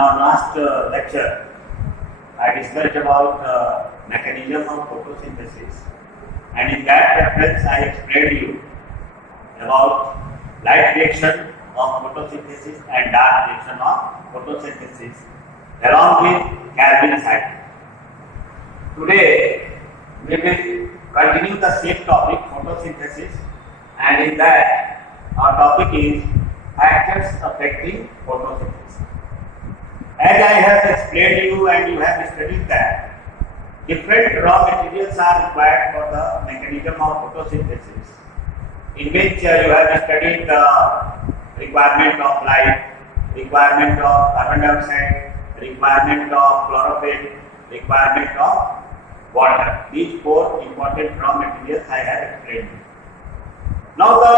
our last lecture, I discussed about mechanism of photosynthesis, and in that reference I explained you about light reaction of photosynthesis and dark reaction of photosynthesis along with Calvin cycle. Today we will continue the same topic, photosynthesis, and in that our topic is factors affecting photosynthesis. As I have explained you and you have studied that different raw materials are required for the mechanism of photosynthesis, in which you have studied the requirement of light, requirement of carbon dioxide, requirement of chlorophyll, requirement of water. These four important raw materials I have explained. Now the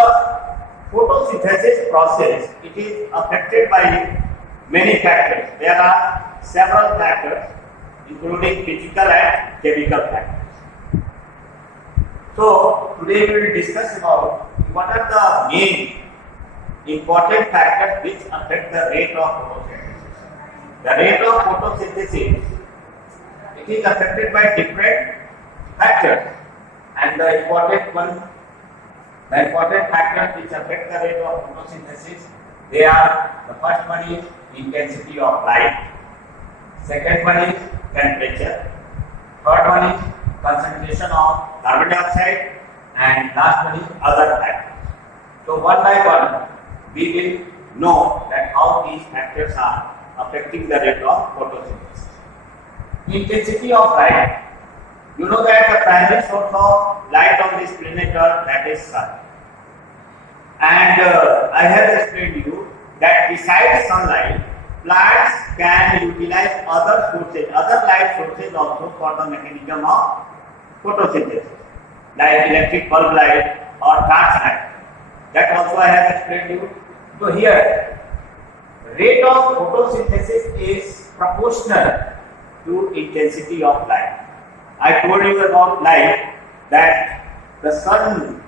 photosynthesis process, it is affected by many factors. There are several factors including physical and chemical factors. So today we will discuss about what are the main important factors which affect the rate of photosynthesis. The rate of photosynthesis, it is affected by different factors, and the important factors which affect the rate of photosynthesis, they are: the first one is intensity of light, second one is temperature, third one is concentration of carbon dioxide, and last one is other factors. So one by one we will know that how these factors are affecting the rate of photosynthesis. Intensity of light. You know that the primary source of light on this planet Earth, that is sun. And I have explained to you that besides sunlight, plants can utilize other sources, other light sources also for the mechanism of photosynthesis, like electric bulb light or torch light. That also I have explained to you. So here, rate of photosynthesis is proportional to intensity of light. I told you about light, that the sun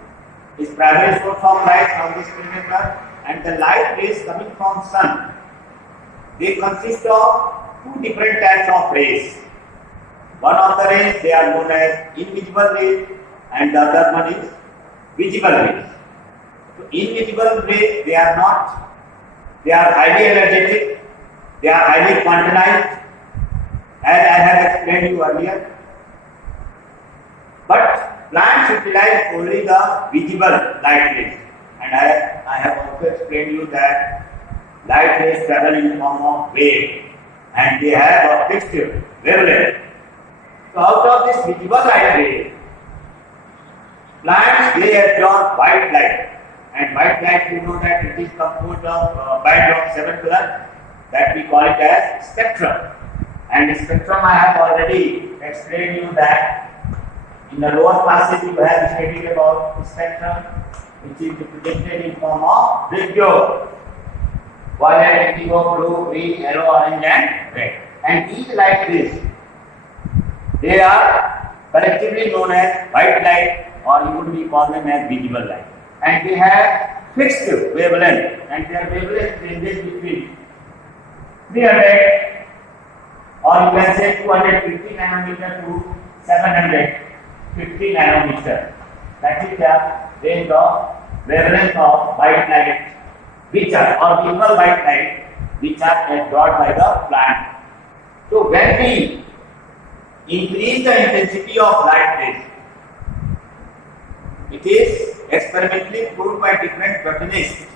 is primary source of light on this planet Earth, and the light rays coming from sun, they consist of two different types of rays. One of the rays, they are known as invisible rays, and the other one is visible rays. So invisible rays, they are highly energetic, they are highly quantized, as I have explained you earlier. But plants utilize only the visible light rays, and I have also explained you that light rays travel in the form of wave, and they have a fixed wavelength. So out of this visible light ray, plants, they absorb white light, and white light, you know that it is composed of a band of 7 colors, that we call it as spectrum. And spectrum, I have already explained you that in the lower classes you have studied about spectrum, which is represented in form of radio, violet, indigo, blue, green, yellow, orange, and red. And these light rays, they are collectively known as white light, or you would call them as visible light. And they have fixed wavelength, and their wavelength ranges between 300, or you can say 250 nanometer to 750 nanometer. That is the range of wavelength of white light, which are, or visible white light, which are absorbed by the plant. So when we increase the intensity of light rays, it is experimentally proved by different botanists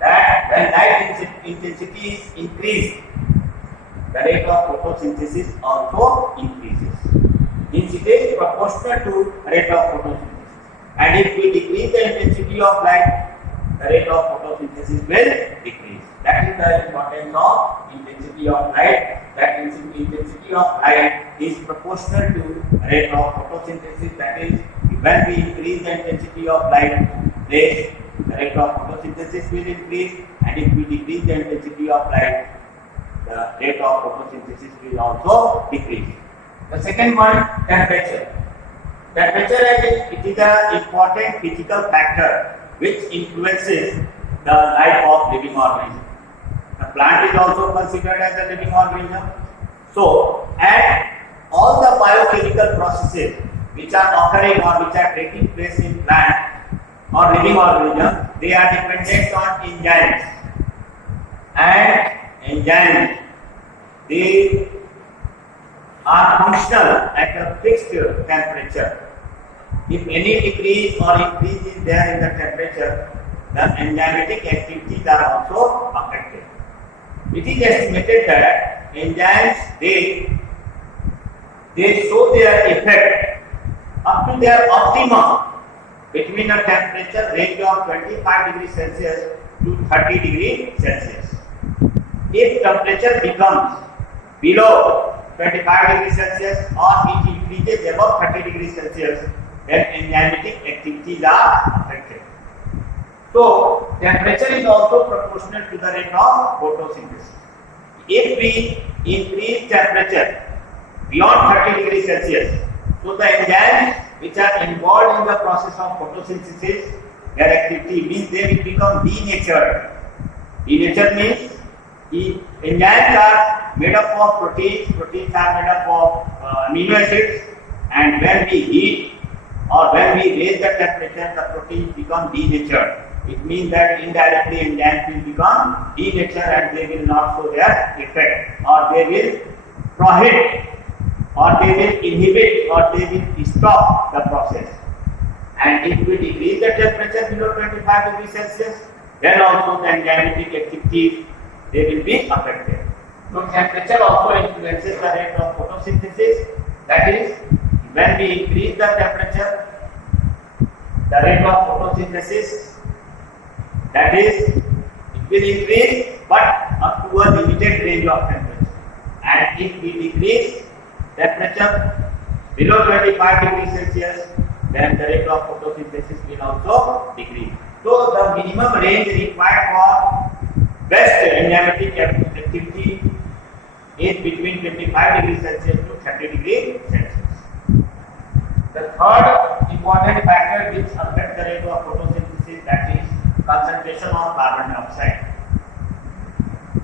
that when light intensity is increased, the rate of photosynthesis also increases. Hence it is proportional to rate of photosynthesis. And if we decrease the intensity of light, the rate of photosynthesis will decrease. That is the importance of intensity of light. That intensity of light is proportional to rate of photosynthesis. That is, when we increase the intensity of light rays, the rate of photosynthesis will increase, and if we decrease the intensity of light, the rate of photosynthesis will also decrease. The second one, temperature. Temperature, it is an important physical factor which influences the life of living organisms. The plant is also considered as a living organism. So, and all the biochemical processes which are occurring or which are taking place in plant or living organism, they are dependent on enzymes. And enzymes, they are functional at a fixed temperature. If any decrease or increase is there in the temperature, the enzymatic activities are also affected. It is estimated that enzymes, they show their effect up to their optimum between a temperature range of 25 degrees Celsius to 30 degrees Celsius. If temperature becomes below 25 degrees Celsius or it increases above 30 degrees Celsius, then enzymatic activities are affected. So, temperature is also proportional to the rate of photosynthesis. If we increase temperature beyond 30 degrees Celsius, so the enzymes which are involved in the process of photosynthesis, their activity means they will become denatured. Denatured means the enzymes are made up of proteins, proteins are made up of amino acids, and when we heat or when we raise the temperature, the proteins become denatured. It means that indirectly enzymes will become denatured and they will not show their effect, or they will prohibit, or they will inhibit, or they will stop the process. And if we decrease the temperature below 25 degrees Celsius, then also the enzymatic activities, they will be affected. So temperature also influences the rate of photosynthesis. That is, when we increase the temperature, the rate of photosynthesis, that is, it will increase but up to a limited range of temperature. And if we decrease temperature below 25 degrees Celsius, then the rate of photosynthesis will also decrease. So the minimum range required for best enzymatic activity is between 25 degrees Celsius to 30 degrees Celsius. The third important factor which affects the rate of photosynthesis, that is concentration of carbon dioxide.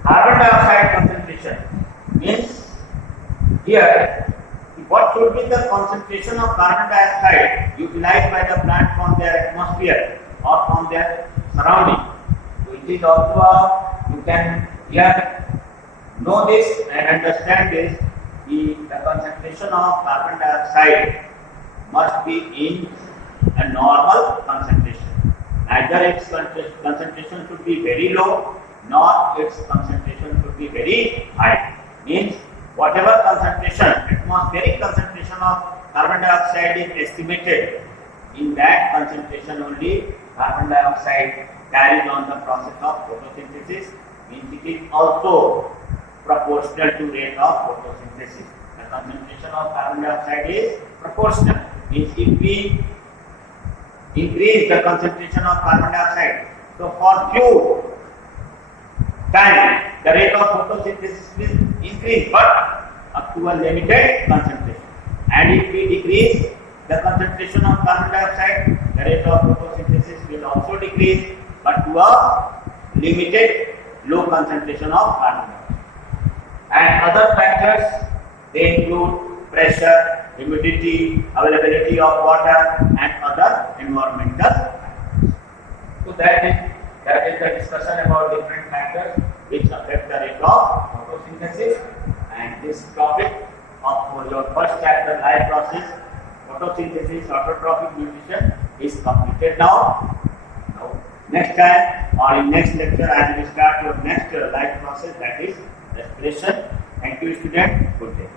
Carbon dioxide concentration means here what should be the concentration of carbon dioxide utilized by the plant from their atmosphere or from their surrounding. So it is also you can here know this and understand this. The concentration of carbon dioxide must be in a normal concentration. Neither its concentration should be very low, nor its concentration should be very high. Means whatever concentration, atmospheric concentration of carbon dioxide is estimated, in that concentration only carbon dioxide carries on the process of photosynthesis. Means it is also proportional to rate of photosynthesis. The concentration of carbon dioxide is proportional. Means if we increase the concentration of carbon dioxide, so for few time the rate of photosynthesis will increase, but up to a limited concentration. And if we decrease the concentration of carbon dioxide, the rate of photosynthesis will also decrease, but to a limited low concentration of carbon dioxide. And other factors, they include pressure, humidity, availability of water, and other environmental factors. So that is the discussion about different factors which affect the rate of photosynthesis. And this topic of your first chapter, life process, photosynthesis, autotrophic nutrition, is completed now. Next time or in next lecture, I will start your next life process, that is respiration. Thank you, student. Good day.